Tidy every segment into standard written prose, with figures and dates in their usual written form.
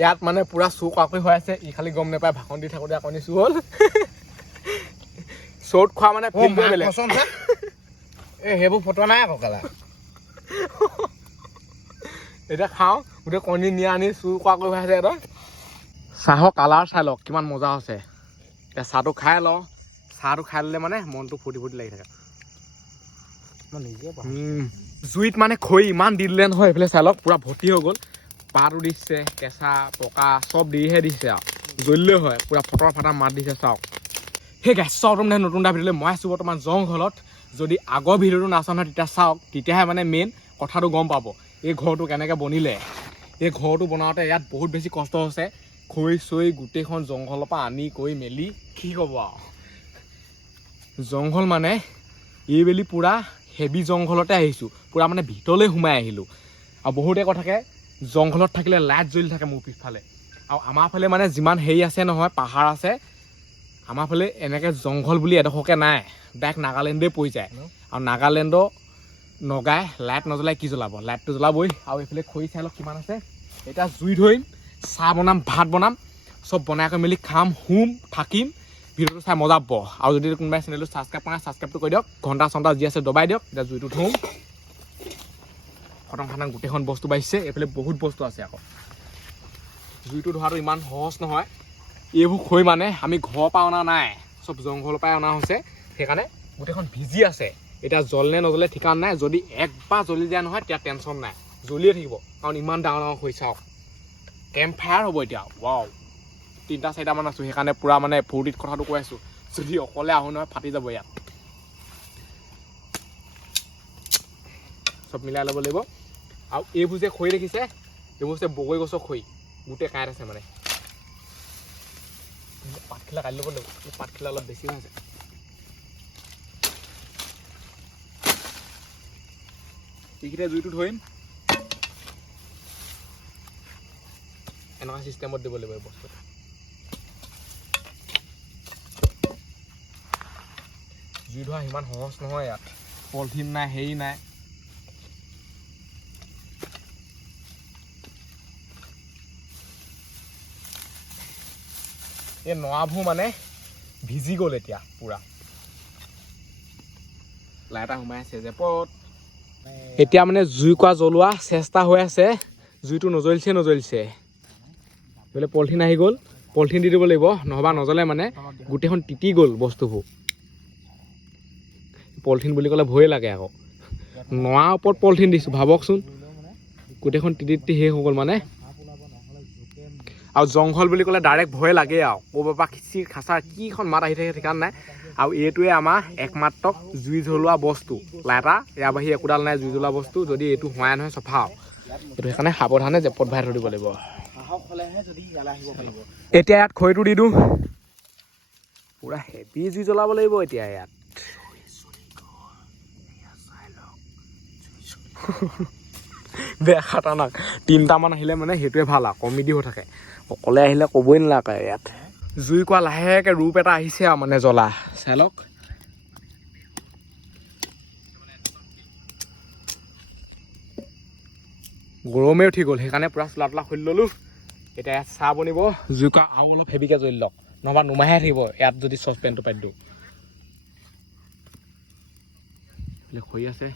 ইয়াত মানে পুৰা চুৰ কাকৈ হৈ আছে ই খালি গম নাপায় ভাষণ দি থাকোঁতে আকনি চুৰ হ'ল চৌত খোৱা মানে ফিল্ডটোৱে বেলেগ এই সেইবোৰ ফটো নাই আকৌ কালা এতিয়া খাওঁ গোটেই কণী নিয়া আনি চুৰ কৰাকৈ হৈ আছে এটা চাহৰ কালাৰ চাই লওক কিমান মজা হৈছে এতিয়া চাহটো খাই লওঁ চাহটো খাই ল'লে মানে মনটো ফূৰ্তি ফূৰ্তি লাগি থাকে মই নিজে জুইত মানে খৰি ইমান দি দিলে নহয় এইফালে চাই লওক পুৰা ভৰ্তি হৈ গ'ল পাতো দিছে কেঁচা পকা চব দিহে দিছে আৰু জ্বলিলে হয় পুৰা ফটৰ ফটা মাত দিছে চাওক সেই গাছ চাওক মানে নতুন এটা ভিডিঅ'লৈ মই আছোঁ বৰ্তমান জংঘলত যদি আগৰ ভিডিঅ'টো নাচাওঁ নহয় তেতিয়া চাওক তেতিয়াহে মানে মেইন কথাটো গম পাব এই ঘৰটো কেনেকৈ বনিলে এই ঘৰটো বনাওঁতে ইয়াত বহুত বেছি কষ্ট হৈছে খৰি চৰি গোটেইখন জংঘলৰ পৰা আনি কৰি মেলি কি ক'ব আৰু জংঘল মানে এইবেলি পুৰা হেভি জংঘলতে আহিছোঁ পুৰা মানে ভিতৰলৈ সোমাই আহিলোঁ আৰু বহুতে কথাকে জংঘলত থাকিলে লাইট জ্বলি থাকে মোৰ পিছফালে আৰু আমাৰ ফালে মানে যিমান হেৰি আছে নহয় পাহাৰ আছে আমাৰ ফালে এনেকৈ জংঘল বুলি এডোখৰকৈ নাই ডাইৰেক্ট নাগালেণ্ডে পৰি যায় আৰু নাগালেণ্ডৰ নগাই লাইট নজ্বলাই কি জ্বলাব লাইটটো জ্বলাবই আৰু এইফালে খৰি চাই লওক কিমান আছে এতিয়া জুই ধৰিম চাহ বনাম ভাত বনাম চব বনাই কৰি মেলি খাম শুম থাকিম ভিডিঅ'টো চাই মজা পাব আৰু যদি কোনোবাই চেনেলটো ছাবস্ক্ৰাইব কৰা ছাবস্ক্ৰাইবটো কৰি দিয়ক ঘণ্টা চণ্টা যি আছে দবাই দিয়ক এতিয়া জুইটো ধুম খতম খাতম গোটেইখন বস্তু বাঢ়িছে এইফালে বহুত বস্তু আছে আকৌ জুইটো ধৰাটো ইমান সহজ নহয় এইবোৰ খৰি মানে আমি ঘৰৰ পৰা অনা নাই চব জংঘলৰ পৰাই অনা হৈছে সেইকাৰণে গোটেইখন ভিজি আছে এতিয়া জ্বলে নজ্বলে ঠিকান নাই যদি একবাৰ জ্বলি যায় নহয় তেতিয়া টেনশ্যন নাই জ্বলিয়ে থাকিব কাৰণ ইমান ডাঙৰ ডাঙৰ খৰি চাওক কেম্প ফায়াৰ হ'ব এতিয়া ৱাও 3টা 4টামান আছোঁ সেইকাৰণে পুৰা মানে ফূৰ্তিত কথাটো কৈ আছোঁ যদি অকলে আহোঁ নহয় ফাটি যাব ইয়াত চব মিলাই ল'ব লাগিব আৰু এইবোৰ যে খৰি দেখিছে এইবোৰ হৈছে বগৰী গছৰ খৰি গোটেই কাঁইট আছে মানে পাতখিলা কাঢ়ি ল'ব লাগিব পাতখিলা অলপ বেছি হৈ আছে এইকেইটা জুইটো ধৰিম এনেকুৱা চিষ্টেমত দিব লাগিব এই বস্তুটো জুই ধৰা সিমান সহজ নহয় ইয়াত পলিথিন নাই হেৰি নাই এই নৰাবোৰ মানে ভিজি গ'ল এতিয়া পুৰা লাইট সোমাই আছে জেপত এতিয়া মানে জুই কোৱা জ্বলোৱা চেষ্টা হৈ আছে জুইটো নজ্বলিছে বোলে পলিথিন আহি গ'ল পলিথিন দি দিব লাগিব নহবা নজ্বলে মানে গোটেইখন তিতি গ'ল বস্তুবোৰ পলিথিন বুলি ক'লে ভয়ে লাগে আকৌ নৰাৰ ওপৰত পলিথিন দিছোঁ ভাবকচোন গোটেইখন তিতি তিতি শেষ হৈ গ'ল মানে আৰু জংঘল বুলি ক'লে ডাইৰেক্ট ভয় লাগে আৰু ক'ৰবাৰ পৰা খিচিৰ খাচাৰ কিখন মাত আহি থাকে ঠিকান নাই আৰু এইটোৱে আমাৰ একমাত্ৰ জুই জ্বলোৱা বস্তু লাইটা ইয়াৰ বাহিৰে একোডাল নাই জুই জ্বলোৱা বস্তু যদি এইটো হোৱাই নহয় চফা এইটো সেইকাৰণে সাৱধানে জেপত ভৰাই থৈ দিব লাগিব এতিয়া ইয়াত খৰিটো দি দিওঁ পুৰা হেভি জুই জ্বলাব লাগিব এতিয়া ইয়াত বেয়া খাটাৰনাক 3টামান আহিলে মানে সেইটোৱে ভাল আৰু কমেডি হৈ থাকে অকলে আহিলে ক'বই নালাগে ইয়াত জুই কোৱা লাহেকৈ ৰূপ এটা আহিছে আৰু মানে জ্বলা চাই লওক গৰমে উঠি গ'ল সেইকাৰণে পুৰা চোলা তোলা খুলি ল'লোঁ এতিয়া ইয়াত চাহ বনিব জুই কোৱা আৰু অলপ হেভিকৈ জ্বলি লওক নহবা নুমাহে থাকিব ইয়াত যদি চচপেনটো পাতি দিওঁ খৰি আছে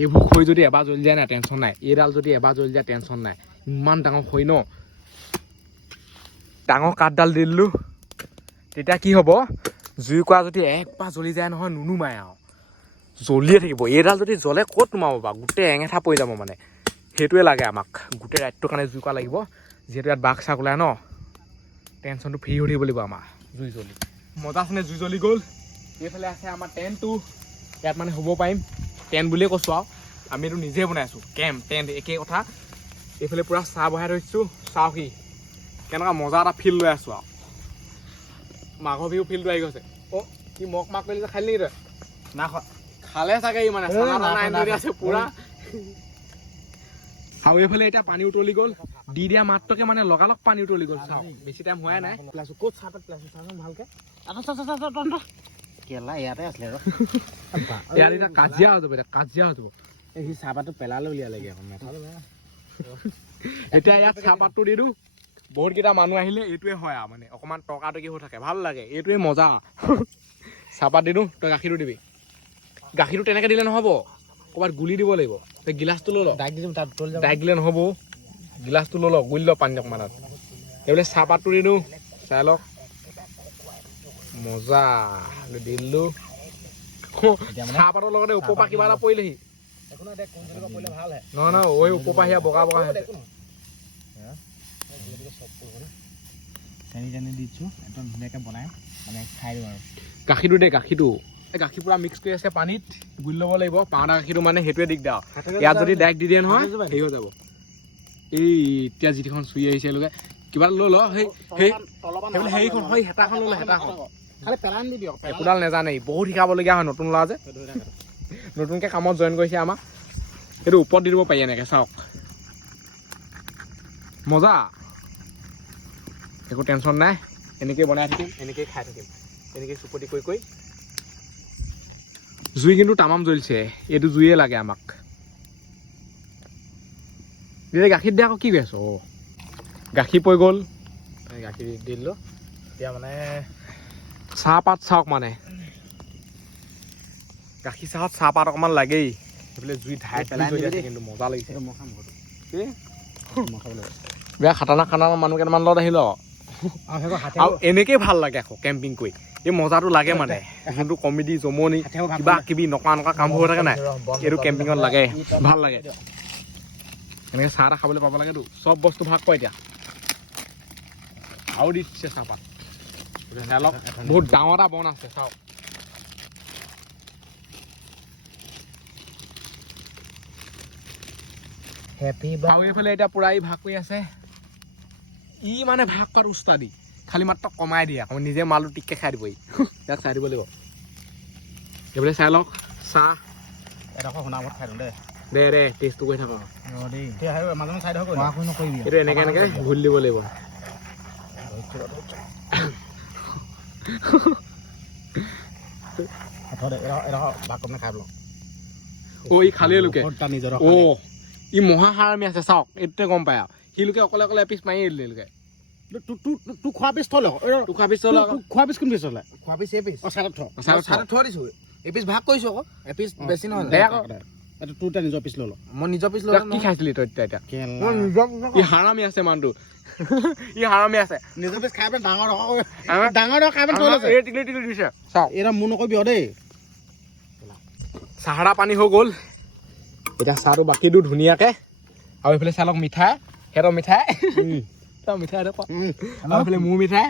এইবোৰ খৰি যদি এবাৰ জ্বলি যায় নাই টেনশ্যন নাই এইডাল যদি এবাৰ জ্বলি যায় টেনশ্যন নাই ইমান ডাঙৰ খৰি ন ডাঙৰ কাঠডাল দি দিলোঁ তেতিয়া কি হ'ব জুই কোৱা যদি একবাৰ জ্বলি যায় নহয় নুনুমাই আৰু জ্বলিয়ে থাকিব এইডাল যদি জ্বলে ক'ত নুমাব বাৰু গোটেই এঙেঠা পৰি যাব মানে সেইটোৱে লাগে আমাক গোটেই ৰাতিটোৰ কাৰণে জুই কোৱা লাগিব যিহেতু ইয়াত বাঘ চাক ওলাই ন টেনশ্যনটো ফ্ৰী হৈ থাকিব লাগিব আমাৰ জুই জ্বলি মজা আছেনে জুই জ্বলি গ'ল এইফালে আছে আমাৰ টেণ্টটো ইয়াত মানে হ'ব পাৰিম টেণ্ট বুলিয়ে কৈছোঁ আৰু আমি এইটো নিজে বনাই আছোঁ কেম্প টেণ্ট একেই কথা এইফালে পূৰা চাহ বহাই থৈছোঁ চাওঁ কি কেনেকুৱা মজা এটা ফিল লৈ আছোঁ আৰু মাঘৰ বিহু ফিলটো আহি গৈছে অ' কি মক মাক কৰিলে যে খালি নেকি তই না খালে চাগে ই মানে আছে পূৰা আৰু এইফালে এতিয়া পানী উতলি গ'ল দি দিয়া মাত্ৰকে মানে লগালগ পানী উতলি গ'ল চাওঁ বেছি টাইম হোৱাই নাই ক'ত চাহপাত পেলাইছোঁ চাচোন ভালকৈ কেলা ইয়াতে আছিলে আৰু ইয়াত এতিয়া কাজিয়া হৈ যাব এতিয়া কাজিয়া হৈ যাব সি চাহপাতটো পেলালে উলিয়ালেগৈ এখন মেথাটো এতিয়া ইয়াত চাহপাতটো দি দিওঁ বহুতকেইটা মানুহ আহিলে এইটোৱে হয় আৰু মানে অকণমান টকাটকি হৈ থাকে ভাল লাগে এইটোৱে মজা চাহপাত দি দিওঁ তই গাখীৰটো দিবি গাখীৰটো তেনেকৈ দিলে নহ'ব ক'ৰবাত গুলি দিব লাগিব তই গিলাচটো লৈ ল ডাইক দিম তাত তল যাব ডাইৰেক্ট দিলে নহ'ব গিলাচটো লৈ ল গুলি ল পানী অকণমানত এইবোলে চাহপাতটো দি দিওঁ চাই লওক মজা দি দিলোঁ চাহপাতৰ লগতে ওপৰৰ পৰা কিবা এটা পৰিলেহি একো নাই দে কোন জেগাত পৰিলে ভাল হে নহয় নহয় ঐ ওপৰৰ পৰা সেয়া বগা বগা হৈছে চেনি দিছোঁ একদম ধুনীয়াকৈ বনাই মানে খাই দিওঁ আৰু গাখীৰটো দে গাখীৰটো গাখীৰ পুৰা মিক্স কৰি আছে পানীত গুলি ল'ব লাগিব পাউডাৰ গাখীৰটো মানে সেইটোৱে দিগদাৰ ইয়াত যদি ডাইৰেক্ট দি দিয়ে নহয় হেৰি হৈ যাব এই এতিয়া যিখন চুই আহিছে এওঁলোকে কিবা এটা লৈ ল সেই হেৰিখন হয় হেতাখন লৈ ল হেতাখন খালি পেলাই দি দিয়ক একোডাল নাজানে বহুত শিকাবলগীয়া হয় নতুন ল'ৰা যে নতুনকৈ কামত জইন কৰিছে আমাক সেইটো ওপৰত দি দিব পাৰি এনেকৈ চাওক মজা একো টেনশ্যন নাই এনেকৈ বনাই থাকিম এনেকৈ খাই থাকিম এনেকৈ চুপতি কৰি জুই কিন্তু তামাম জ্বলিছে এইটো জুইয়ে লাগে আমাক এতিয়া গাখীৰ দিয়া আকৌ কি কৰি আছ গাখীৰ পৰি গ'ল গাখীৰ দি দিলোঁ এতিয়া মানে চাহপাত চাওক মানে গাখীৰ চাহত চাহপাত অকণমান লাগেই সেইফালে জুই ধাই পেলাই কিন্তু মজা লাগিছে মই খাম ঘৰটো মই খাব লাগিব বেয়া খাটাৰনাক মানুহ কেইটামান লগত আহিল আৰু এনেকেই ভাল লাগে আকৌ কেম্পিং কৰি এই মজাটো লাগে মানে যোনটো কমেডি জমনি কিবা কিবি নকা কামবোৰ হৈ থাকে নাই এইটো কেম্পিঙত লাগে ভাল লাগে এনেকৈ চাহ এটা খাবলৈ পাব লাগেতো চব বস্তু ভাগ কয় এতিয়া আৰু দি দিছে চাহপাত অলপ বহুত ডাঙৰ এটা বন আছে চাওক আৰু এইফালে এতিয়া পুৰা ই ভাগ কৰি আছে ই মানে ভাগ কৰাত উস্তাদি খালি মাত্ৰ কমাই দিয়ে আকৌ নিজে মালটো টিককৈ খাই দিবহি ইয়াক চাই দিব লাগিব এইফালে চাই লওক চাহ এডোখৰ শুনামত খাই দিওঁ দে টেষ্টটো কৰি থাকক মাজে মাজে চাই থাকক নকৰিবি এইটো এনেকৈ ঘূলি দিব লাগিব ই খালেই লোকে ই মহাহাৰামী আছে চাওক এইটোতে গম পায় আৰু সি লোকে অকলে অকলে এপিচ মাৰি দিলে লোকে তোক খোৱা পিচ থলে তোক খোৱা পিচ থলে খোৱা পিচ কোন পিচ থলে খোৱা পিচ এই পিচ চাইডত থোৱা দিছোঁ এপিচ ভাগ কৰিছোঁ আকৌ এপিচ বেছি নহয় দে আকৌ তোৰ এতিয়া নিজৰ পিচ লৈ ল মই নিজৰ পিচ লৈ কি খাইছিলি তই এতিয়া ই হাৰামী আছে মানুহটো ই হাৰামী আছে নিজৰ পিচ খাই পেলাই ডাঙৰ খাই পেলাই দিছে চাওক এইটা মোৰ নকৰিবি দেই চাহাৰা পানী হৈ গ'ল এতিয়া চাহটো বাকী দিওঁ ধুনীয়াকৈ আৰু এইফালে চালক মিঠাই সিহঁতৰ মিঠাই তই মিঠাই আৰু এইফালে মোৰ মিঠাই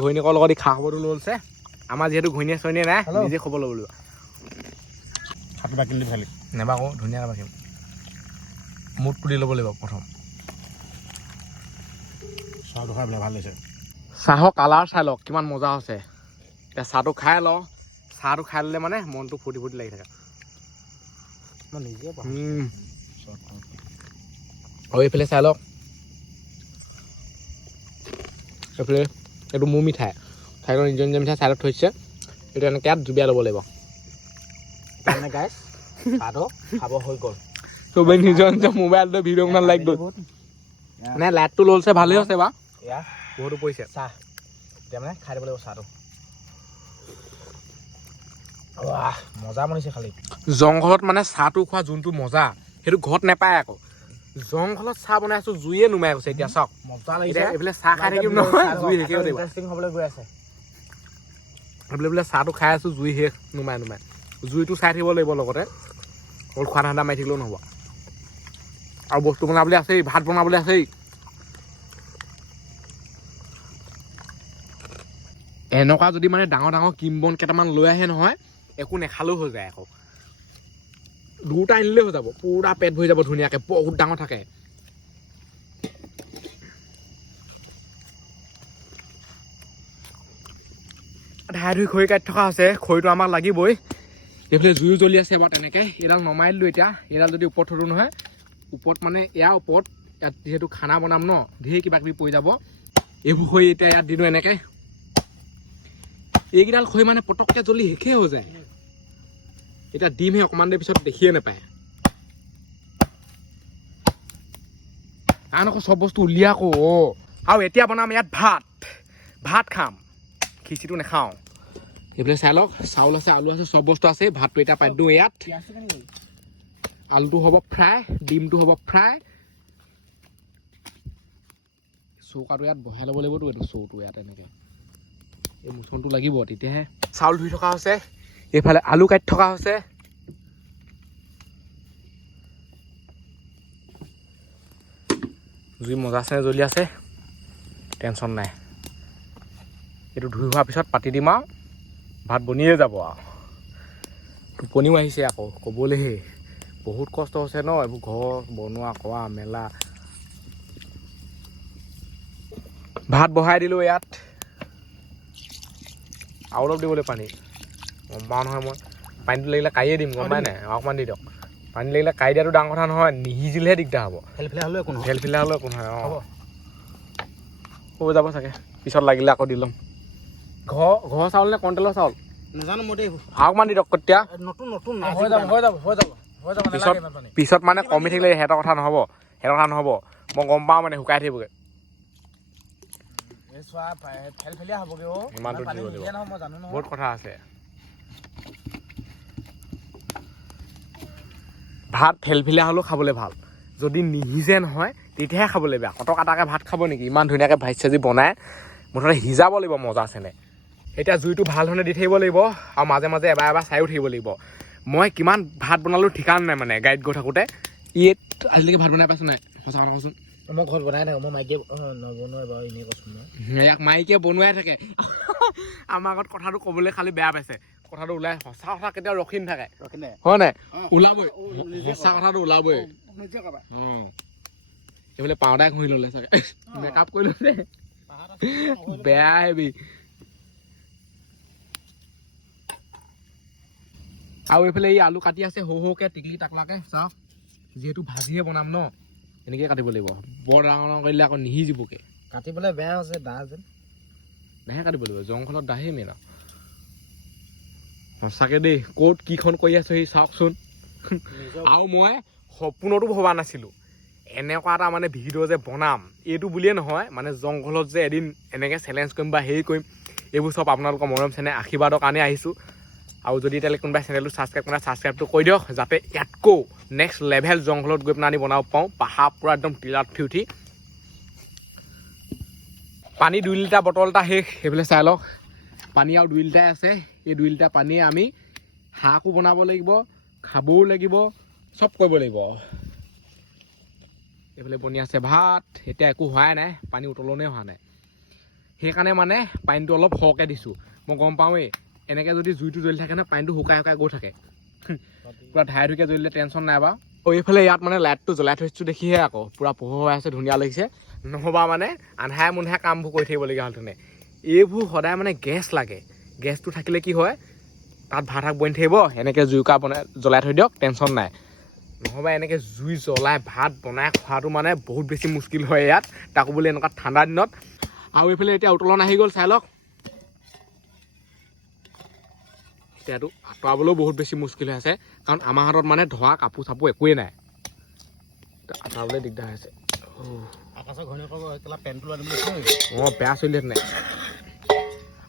ঘৈণীয়েকৰ লগত খা খবৰটো লৈছে আমাৰ যিহেতু ঘৈণীয়ে চৈনীয়ে নাই নিজে খবৰ ল'ব লাগিব হাতটো বাকি দি ভালি নেবাকো ধুনীয়াকৈ বাকিম মুডটো দি ল'ব লাগিব প্ৰথম চাহটো খাই পেলাই ভাল লাগিছে চাহৰ কালাৰ চাই লওক কিমান মজা হৈছে এতিয়া চাহটো খাই লওঁ চাহটো খাই ল'লে মানে মনটো ফূৰ্তি ফূৰ্তি লাগি থাকে মই নিজে আৰু এইফালে চাই লওক এইফালে এইটো মোৰ মিঠাই ঠাইটো নিজৰ নিজৰ মিঠাই চাইডত থৈছে এইটো এনেকৈ ইয়াত জুবিয়াই ল'ব লাগিব গাইছ চাহটো খাব হৈ গ'ল চবেই নিজৰ নিজৰ মোবাইলটো ভিডিঅ' বনাই লাইক গ'ল মানে লাইটটো লৈছে ভালেই হৈছে বাৰু এয়া বহুতো পৰিছে চাহ এতিয়া মানে খাই দিব লাগিব চাহটো মজা বনিছে খালি জংঘলত মানে চাহটো খোৱা যোনটো মজা সেইটো ঘৰত নাপায় আকৌ জংঘলত চাহ বনাই আছো জুইয়ে নুমাই গৈছে এতিয়া চাওক মজা লাগিছে এইফালে চাহ খাই থাকিম নহয় জুই শেষে হৈ থাকিব ইণ্টাৰেষ্টিং হ'বলৈ গৈ আছে এইফালে চাহটো খাই আছো জুই শেষ নুমাই জুইটো চাই থাকিব লাগিব লগতে অকল খোৱা ধান্দা মাৰি থাকিলেও নহ'ব আৰু বস্তু বনাবলৈ আছেই ভাত বনাবলৈ আছেই এনেকুৱা যদি মানে ডাঙৰ ডাঙৰ কিম্বন কেইটামান লৈ আহে নহয় একো নেখালেও হৈ যায় আকৌ দুটা আনিলেই হৈ যাব পুৰা পেট ভৰি যাব ধুনীয়াকৈ বহুত ডাঙৰ থাকে ধাই ধুই খৰি কাটি থকা হৈছে খৰিটো আমাক লাগিবই এইফালে জুইও জ্বলি আছে এবাৰ তেনেকৈ এইডাল নমাই দিলোঁ এতিয়া এইডাল যদি ওপৰত থলোঁ নহয় ওপৰত মানে ইয়াৰ ওপৰত ইয়াত যিহেতু খানা বনাম ন ঢেৰ কিবা কিবি পৰি যাব এইবোৰ খৰি এতিয়া ইয়াত দিলোঁ এনেকৈ এইকেইডাল খৰি মানে পটককৈ জ্বলি শেষেই হৈ যায় এতিয়া ডিমহে অকণমান দেৰি পিছত দেখিয়ে নাপায় আন আকৌ চব বস্তু উলিয়া আকৌ আৰু এতিয়া বনাম ইয়াত ভাত খাম খিচিৰিটো নাখাওঁ এইফালে চাই লওক চাউল আছে আলু আছে চব বস্তু আছে ভাতটো এতিয়া পাই দিওঁ ইয়াত আলুটো হ'ব ফ্ৰাই ডিমটো হ'ব ফ্ৰাই চৌকাটো ইয়াত বহাই ল'ব লাগিবতো এইটো চৌটো ইয়াত এনেকৈ এই মুচনটো লাগিব তেতিয়াহে চাউল ধুই থকা হৈছে এইফালে আলু কাটি থকা হৈছে জুই মজা আছে জ্বলি আছে টেনশ্যন নাই এইটো ধুই হোৱাৰ পিছত পাতি দিম আৰু ভাত বনিয়ে যাব আৰু টোপনিও আহিছে আকৌ ক'বলৈহে বহুত কষ্ট হৈছে ন এইবোৰ ঘৰ বনোৱা কৰা মেলা ভাত বহাই দিলোঁ ইয়াত আৰু অলপ দিবলৈ পানী গম পাওঁ নহয় মই পানীটো লাগিলে কাঢ়িয়ে দিম গম পাই নাই অকণমান দি দিয়ক পানী লাগিলে কাঢ়ি দিয়াটো ডাঙৰ কথা নহয় নিসিজিলেহে দিগদাৰ হ'ব ফেলফেলা হ'লেও একো নহয় ফেলফেলা হ'লেও একো নহয় অঁ হ'ব যাব চাগে পিছত লাগিলে আকৌ দি ল'ম ঘৰ চাউল নে কণ্ট্ৰলৰ চাউল নাজানো মই দেই অকণমান দি দিয়ক কটীয়া নতুন পিছত মানে কমি থাকিলে সিহঁতৰ কথা নহ'ব মই গম পাওঁ মানে শুকাই থাকিবগৈ ফেলফেলীয়া হ'বগৈ ইমানটো দিব লাগিব মই জানো নহয় বহুত কথা আছে ভাত ফেলফেলীয়া হ'লেও খাবলৈ ভাল যদি নিসিজে নহয় তেতিয়াহে খাবলৈ বেয়া কটক আটাকৈ ভাত খাব নেকি ইমান ধুনীয়াকৈ ভাজি চাজি বনাই মুঠতে সিজাব লাগিব মজা আছেনে এতিয়া জুইটো ভাল ধৰণে দি থাকিব লাগিব আৰু মাজে মাজে এবাৰ চাইও থাকিব লাগিব মই কিমান ভাত বনালোঁ ঠিকান নাই মানে গাড়ীত গৈ থাকোঁতে ইয়াত আজিলৈকে ভাত বনাই পাইছোঁ নাই সঁচা কথা কচোন মই ঘৰত বনাই থাকোঁ মই মাইকীয়ে নবনোৱাই বাৰু এনেই কৈছোঁ মই ইয়াক মাইকীয়ে বনোৱাই থাকে আমাৰ আগত কথাটো ক'বলৈ খালি বেয়া পাইছে কথাটো ওলাই সঁচা কথা কেতিয়াও ৰখি নাথাকে হয় নাই ওলাবই সঁচা কথাটো ওলাবই এইফালে পাউদাৰ ঘঁহি ল'লে চাগে মেকআপ কৰি ল'লে বেয়া হেবি আৰু এইফালে এই আলু কাটি আছে সৰুকৈ টিকলি টাকলাকৈ চাওক যিহেতু ভাজিহে বনাম ন এনেকৈ কাটিব লাগিব বৰ ডাঙৰ ডাঙৰ কৰিলে আকৌ নিসিজিবগৈ কাটিবলৈ বেয়া হৈছে দাহ যেন দাহে কাটিব লাগিব জংঘলত দাহেই মেইন আৰু সঁচাকৈ দেই ক'ত কিখন কৰি আছোঁ সি চাওকচোন আৰু মই সপোনতো ভবা নাছিলোঁ এনেকুৱা এটা মানে ভিডিঅ' যে বনাম এইটো বুলিয়ে নহয় মানে জংঘলত যে এদিন এনেকৈ চেলেঞ্জ কৰিম বা হেৰি কৰিম এইবোৰ চব আপোনালোকৰ মৰম চেনেহ আশীৰ্বাদৰ কাৰণে আহিছোঁ আৰু যদি এতিয়ালৈকে কোনোবাই চেনেলটো ছাবস্ক্ৰাইব কৰা ছাবস্ক্ৰাইবটো কৰি দিয়ক যাতে ইয়াতকৈ নেক্সট লেভেল জংঘলত গৈ পেলাই আনি বনাব পাৰোঁ পাহাৰ পূৰা একদম টিলাত উঠি পানী 2 লিটাৰ বটল এটা শেষ সেইফালে চাই লওক পানী আৰু 2 লিটাৰ আছে এই 2 লিটাৰ পানীয়ে আমি শাকো বনাব লাগিব খাবও লাগিব চব কৰিব লাগিব এইফালে বনি আছে ভাত এতিয়া একো হোৱাই নাই পানী উতলনে হোৱা নাই সেইকাৰণে মানে পানীটো অলপ সৰহকৈ দিছোঁ মই গম পাওঁৱেই এনেকৈ যদি জুইটো জ্বলি থাকে ন পানীটো শুকাই গৈ থাকে পূৰা ধাই ধুইকৈ জ্বলিলে টেনশ্যন নাই বাৰু আৰু এইফালে ইয়াত মানে লাইটটো জ্বলাই থৈছোঁ দেখিহে আকৌ পূৰা পোহৰ হৈ আছে ধুনীয়া লাগিছে নহ'বা মানে আন্ধাৰে মুন্ধাৰে কামবোৰ কৰি থাকিবলগীয়া হ'ল তেনে এইবোৰ সদায় মানে গেছ লাগে গেছটো থাকিলে কি হয় তাত ভাত শাক বনি থাকিব এনেকৈ জুইকা বনাই জ্বলাই থৈ দিয়ক টেনশ্যন নাই নহ'বা এনেকৈ জুই জ্বলাই ভাত বনাই খোৱাটো মানে বহুত বেছি মুস্কিল হয় ইয়াত তাকো বোলে এনেকুৱা ঠাণ্ডা দিনত আৰু এইফালে এতিয়া উতলন আহি গ'ল চাই লওক এতিয়াতো আঁতৰাবলৈও বহুত বেছি মুস্কিল হৈ আছে কাৰণ আমাৰ হাতত মানে ধোৱা কাপোৰ চাপোৰ একোৱেই নাই আঁতৰাবলৈ দিগদাৰ হৈছে আকাশৰ ঘৈণীয়েকৰ পেণ্টটো আনিব অঁ বেয়া চলিলে নাই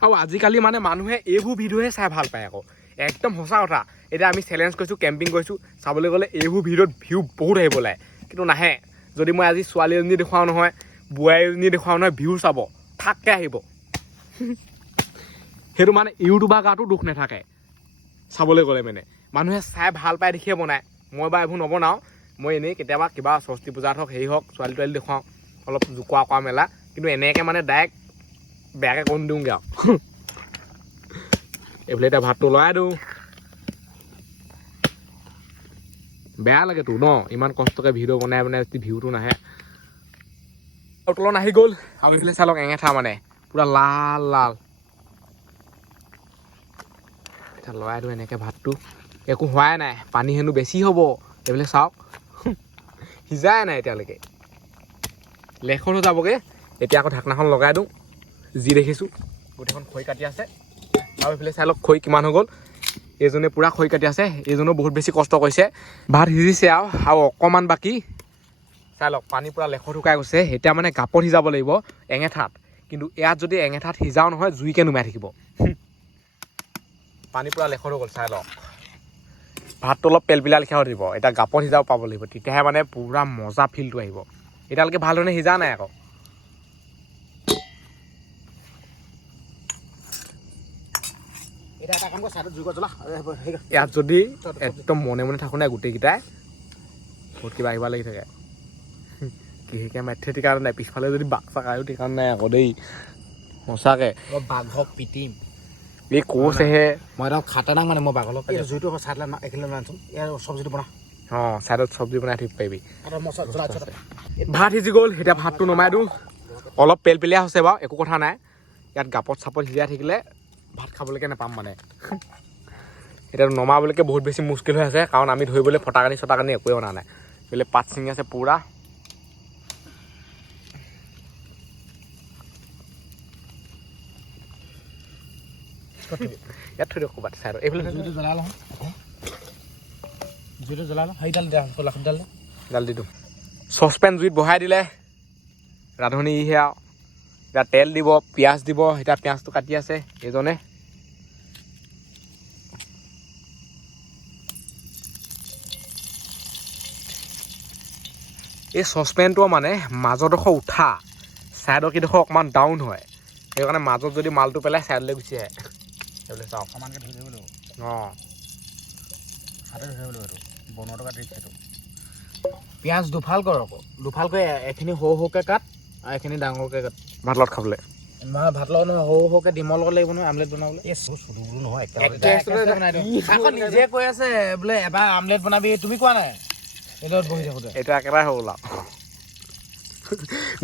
আৰু আজিকালি মানে মানুহে এইবোৰ ভিডিঅ'হে চাই ভাল পায় আকৌ একদম সঁচা কথা এতিয়া আমি চেলেঞ্জ কৰিছোঁ কেম্পিং কৰিছোঁ চাবলৈ গ'লে এইবোৰ ভিডিঅ'ত ভিউ বহুত আহিব লাগে কিন্তু নাহে যদি মই আজি ছোৱালী এজনী দেখুৱাওঁ নহয় বোৱাৰী এজনী দেখুৱাওঁ নহয় ভিউ চাব ঠাককৈ আহিব সেইটো মানে ইউটিউবাৰ গাতো দুখ নাথাকে চাবলৈ গ'লে মানে মানুহে চাই ভাল পায় দেখিয়ে বনায় মই বা এইবোৰ নবনাওঁ মই এনেই কেতিয়াবা কিবা সৰস্বতী পূজাত হওক হেৰি হওক ছোৱালী তোৱালী দেখুৱাওঁ অলপ জোকোৱা কৰা মেলা কিন্তু এনেকৈ মানে ডাইৰেক্ট বেয়াকৈ কৰি দিওঁগৈ আৰু এইফালে এতিয়া ভাতটো লৰাই দিওঁ বেয়া লাগেতো ন ইমান কষ্টকৈ ভিডিঅ' বনাই যদি ভিউটো নাহে উতলন আহি গ'ল আৰু এইফালে চাই লওক এঙেঠা মানে পূৰা লাল লাল এতিয়া লৰাই দিওঁ এনেকৈ ভাতটো একো হোৱাই নাই পানী হেনো বেছি হ'ব এইফালে চাওক সিজাই নাই এতিয়ালৈকে লেখন হৈ যাবগৈ এতিয়া আকৌ ঢাকনাখন লগাই দিওঁ যি দেখিছোঁ গোটেইখন খৰি কাটি আছে আৰু এইফালে চাই লওক খৰি কিমান হৈ গ'ল এইজনে পূৰা খৰি কাটি আছে এইজনেও বহুত বেছি কষ্ট কৰিছে ভাত সিজিছে আৰু অকণমান বাকী চাই লওক পানী পূৰা লেখত শুকাই গৈছে এতিয়া মানে গাপত সিজাব লাগিব এঙেঠাত কিন্তু ইয়াত যদি এঙেঠাত সিজাও নহয় জুইকে নুমাই থাকিব পানী পূৰা লেখত হৈ গ'ল চাই লওক ভাতটো অলপ পেলপিলা লেখীয়া হৈ দিব এতিয়া গাপত সিজাব পাব লাগিব তেতিয়াহে মানে পূৰা মজা ফিলটো আহিব এতিয়ালৈকে ভালধৰণে সিজা নাই আকৌ ইয়াত যদি একদম মনে মনে থাকো নাই গোটেইকেইটাই বহুত কিবা কিবা লাগি থাকে কিহেকে মাথে ঠিকানা নাই পিছফালে যদি বাঘ চাক আয়ো ঠিকানা নাই আকৌ দেই সঁচাকে বাঘক পিটিম এই কৈছেহে মই একদম খাটাৰনাক মানে মই বাঘৰ লগত জুইটো চাই এখিলে আনচোন ইয়াৰ চব্জিটো বনা অঁ ছাইডত চব্জি বনাই থৈ পাৰিবি আৰু মছলা ভাত সিজি গ'ল এতিয়া ভাতটো নমাই দিওঁ অলপ পেলপেলীয়া হৈছে বাৰু একো কথা নাই ইয়াত গাপত চাপত সিজাই থাকিলে ভাত খাবলৈকে নাপাম মানে এতিয়া নমাবলৈকে বহুত বেছি মুস্কিল হৈ আছে কাৰণ আমি ধৰিবলৈ ফটাকানি চটাকানি একোৱে অনা নাই বোলে পাত ছিঙি আছে পূৰা ইয়াত থৈ দিয়ক ক'ৰবাত চাইডত এইফালে জুইটো জ্বলাই লওঁ জুইটো জ্বলাই লওঁ সেইডাল দিয়া কলাখুটিডাল ডাল দি দিওঁ চচপেন জুইত বহাই দিলে ৰান্ধনি ইহে আৰু এতিয়া তেল দিব পিঁয়াজ দিব এতিয়া পিঁয়াজটো কাটি আছে এইজনে এই চচপেনটো মানে মাজৰডোখৰ উঠা ছাইডৰকেইডোখৰ অকণমান ডাউন হয় সেইকাৰণে মাজত যদি মালটো পেলাই ছাইডলৈ গুচি আহে সেইবিলাক চাওক সমানকৈ ধুই থাকিব লাগিব অঁ হাতে ধুই থাকিব লাগিব এইটো বনোৱা টকা ট্ৰিক সেইটো পিঁয়াজ দুফাল কৰ আকৌ দুফালকৈ এখিনি সৰু সৰুকৈ কাট আৰু এখিনি ডাঙৰকৈ কাট ভাত লগত খাবলৈ নহয় ভাত লগত নহয় সৰু সৰুকৈ ডিমৰ লগত লাগিব নহয় আমলেট বনাবলৈ এই চুলো বোলো নহয় আকৌ নিজে কৈ আছে বোলে এবাৰ আমলেট বনাবি তুমি কোৱা নাই এইটোত বহি থাকোঁতে এইটো একেবাৰে হৈ গ'ল আৰু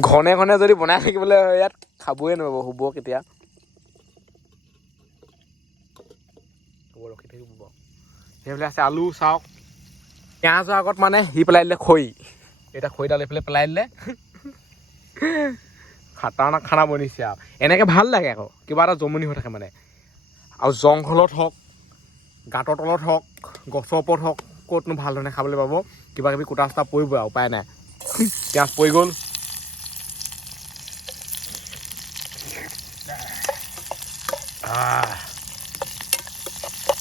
ঘনে ঘনে যদি বনাই থাকিবলৈ হয় ইয়াত খাবই নোৱাৰিব শুব কেতিয়া ৰখি থাকিব বাৰু সেইফালে আছে আলু চাওক পিঁয়াজৰ আগত মানে সি পেলাই দিলে খৰি এতিয়া খৰিডাল এইফালে পেলাই দিলে খাটাৰনাক খানা বনিছে আৰু এনেকৈ ভাল লাগে আকৌ কিবা এটা জমনি হৈ থাকে মানে আৰু জংঘলত হওক গাঁতৰ তলত হওক গছৰ ওপৰত হওক ক'তনো ভাল ধৰণে খাবলৈ পাব কিবা কিবি কুটা চুটা পৰিব আৰু উপায় নাই পিঁয়াজ পৰি গ'ল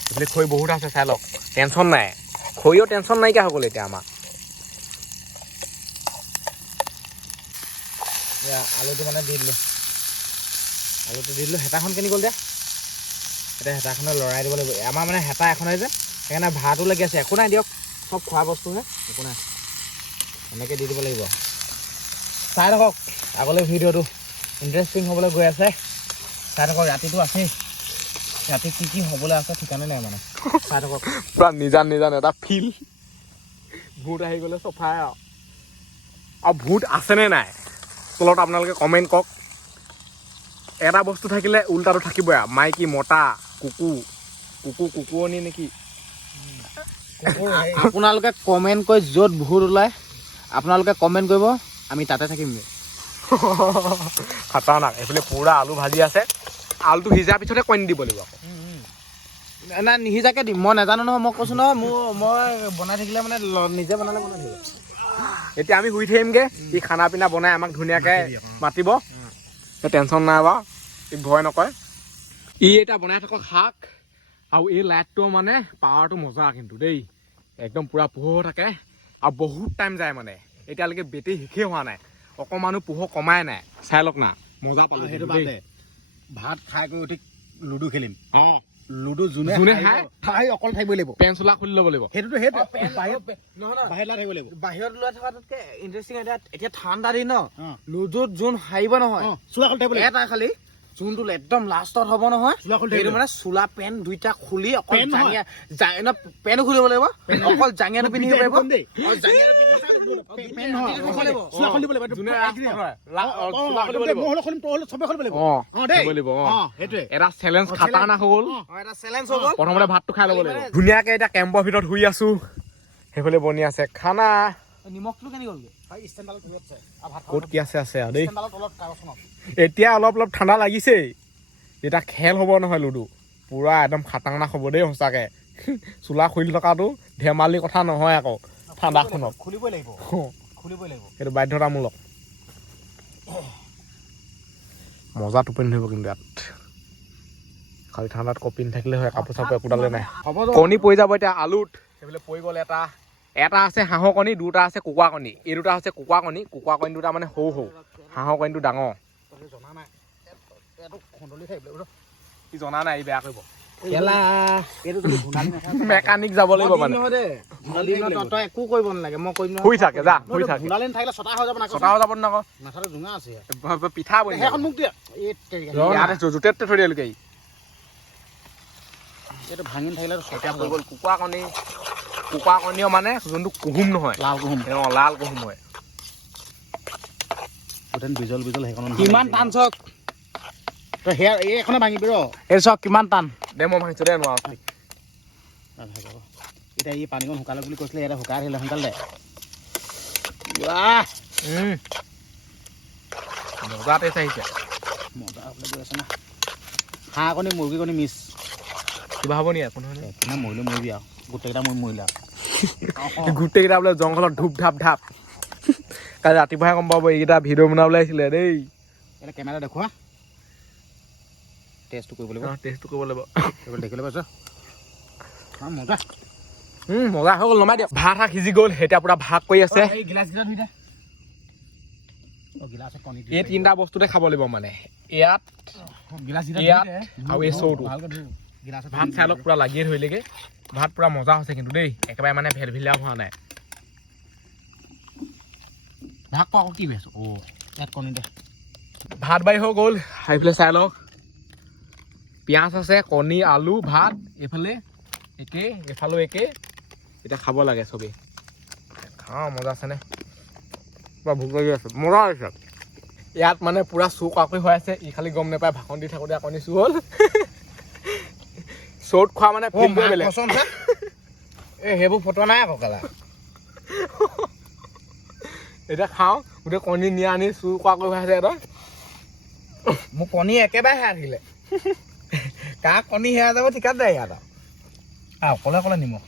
এইফালে খৰি বহুত আছে চাই লওক টেনশ্যন নাই খৰিও টেনশ্যন নাইকিয়া হৈ গ'ল এতিয়া আমাৰ আলুটো মানে দি দিলোঁ আলুটো দি দিলোঁ হেতাখন কেনি গ'ল যে এতিয়া হেতাখনে লৰাই দিব লাগিব আমাৰ মানে হেতা এখনে যে সেইকাৰণে ভাতো লাগি আছে একো নাই দিয়ক চব খোৱা বস্তুহে একো নাই এনেকৈ দি দিব লাগিব চাই থাকক আগলৈ ভিডিঅ'টো ইণ্টাৰেষ্টিং হ'বলৈ গৈ আছে চাই থাকক ৰাতিটো আছেই ৰাতি কি কি হ'বলৈ আছে ঠিকানে নাই মানে চাই থাকক পূৰা নিজান নিজান এটা ফিল ভূত আহি গ'লে চফাই আৰু ভূত আছেনে নাই তলত আপোনালোকে কমেণ্ট কৰক এটা বস্তু থাকিলে উল্টাটো থাকিবই আৰু মাইকী মতা কুকুৰণী নেকি আপোনালোকে কমেণ্ট কৰি য'ত ভূত ওলায় আপোনালোকে কমেণ্ট কৰিব আমি তাতে থাকিম খাটাৰনাক এইফালে পূৰা আলু ভাজি আছে আলুটো সিজাৰ পিছতে কণী দিব লাগিব আকৌ নাই নিসিজাকৈ দিম মই নাজানো নহয় মই কৈছোঁ নহয় মই বনাই থাকিলে মানে নিজে বনালে বনাই থাকিব এতিয়া আমি শুই থাকিমগৈ ই খানা পিনা বনাই আমাক ধুনীয়াকৈ মাতিব টেনশ্যন নাই বাৰু ই ভয় নকৰে ই এতিয়া বনাই থকা শাক আৰু এই লাইটটো মানে পাৱাৰটো মজা কিন্তু দেই একদম পূৰা পোহৰ থাকে আৰু বহুত টাইম যায় মানে এতিয়ালৈকে বেটেৰী শেষেই হোৱা নাই অকণমানো পোহৰ কমাই নাই চাই লওক না মজা পালোঁ সেইটো বাদে ভাত খাই কৰি উঠি লুডু খেলিম অঁ লুডু যোনে খাই অকল থাকিব লাগিব পেন চোলা খুলি ল'ব লাগিব সেইটোতো বাহিৰত লৈ থকাতকৈ ইণ্টাৰেষ্টিং এতিয়া ঠাণ্ডা দিন ন লুডুত যোন হাৰিব নহয় চোলা খুলি থাকিব এটা খালি যোনটো একদম লাষ্টত হ'ব নহয় সেইটো মানে চোলা পেণ্ট দুইটা খুলি অকল পেণ্টো খুলিব লাগিব অকল জাঙিয়াটো পিন্ধিব প্ৰথমতে ভাতটো খাই ল'ব লাগিব ধুনীয়াকে এতিয়া কেম্পৰ ভিতৰত শুই আছো সেইফালে বনি আছে খানা নিমখটো কেনি গ'লগে ক'ত কি আছে আৰু দেই এতিয়া অলপ অলপ ঠাণ্ডা লাগিছেই এতিয়া খেল হ'ব নহয় লুডু পূৰা একদম খাটাৰনাক হ'ব দেই সঁচাকে চোলা খুলি থকাটো ধেমালি কথা নহয় আকৌ ঠাণ্ডাখনত খুলিবই লাগিব খুলিবই লাগিব সেইটো বাধ্যতামূলক মজা টোপনি ধৰিব কিন্তু ইয়াত খালি ঠাণ্ডাত কপি নাথাকিলে হয় কাপোৰ চাপোৰ একোডালে নাই কণী পৰি যাব এতিয়া আলুত সেইফালে পৰি গ'ল এটা আছে হাঁহৰ কণী দুটা আছে কুকুৰা কণী এই দুটা হৈছে কুকুৰা কণী দুটা মানে সৰু সৰু হাঁহৰ কণীটো ডাঙৰ জনা নাই এইটো খন্দলি থাকিব সি জনা নাই বেয়া কৰিব মেকানিক যাব লাগিব মানে তই একো কৰিব নালাগে মই কৰিম শুই থাকে যা শুই থাকে ভুলালি নাথাকিলে ছটা হৈ যাব ছটা হৈ যাব নাকো মাথাটো জোঙা আছে পিঠা বনি সেইখন মোক দিয়া ইয়াতে জোতে থৈ দিলোগে এইটো ভাঙি নাথাকিলে এতিয়া পৰি গ'ল কুকুৰা কণীও মানে যোনটো কুহুম নহয় লাল কুহুম হয় বিজল সেইখন কিমান টান চক তই সেয়া এইখনে ভাঙিবি এই চক কিমান টান দে মই ভাঙিছো দে নোৱাৰো এতিয়া এই পানীখন শুকালে বুলি কৈছিলে ইয়াতে শুকাই আহিলে সোনকালে মজা টেষ্ট আহিছে মজা হ'বলৈ গৈ আছে না হাঁহ কণী মুৰ্গী কণী মিছ কিবা হ'ব নি একো নহয় মৰিলে মৰিবি আৰু গোটেইকেইটা মৰিলে আৰু গোটেইকেইটা বোলে জংঘলত ধূপ ধাপ কালি ৰাতিপুৱাহে গম পাব এইকেইটা ভিডিঅ' বনাবলৈ আহিছিলে দেই এতিয়া কেমেৰা দেখুওৱা টেষ্টটো কৰিব লাগিব দেখিলে পাইছ মজা মজা হৈ গ'ল নমাই দিয়া ভাত সিজি গ'ল এতিয়া পুৰা ভাগ কৰি আছে এই তিনিটা বস্তুতে খাব লাগিব মানে ইয়াত আৰু এই চৌটো ভাত চাই লওক পুৰা লাগিয়ে ধৰিলেগে ভাত পুৰা মজা হৈছে কিন্তু দেই একেবাৰে মানে ভেলভেলীয়া হোৱা নাই ভাগ আকৌ কি বেছ ইয়াত কণী দে ভাত বাঢ়ি হৈ গ'ল সেইফালে চাই লওক পিঁয়াজ আছে কণী আলু ভাত এইফালে এফালেও একে এতিয়া খাব লাগে চবেই খাওঁ মজা আছেনে পুৰা ভোক লাগি আছে মজা হৈছে ইয়াত মানে পুৰা চু কাকুৰি হৈ আছে ই খালি গম নাপায় ভাষণ দি থাকোঁতে কণী চু হ'ল চৌত খোৱা মানে সেইবোৰ ফটো নাই আকৌ কালা এতিয়া খাওঁ গোটেই কণী নিয়া আনি চু কাকুৰি হৈ আছে এটা মোৰ কণী একেবাৰে হেৰাই থাকিলে কাৰ কণী হেৰাই যাব ঠিকাত যায় ইয়াত অকলে নিমখ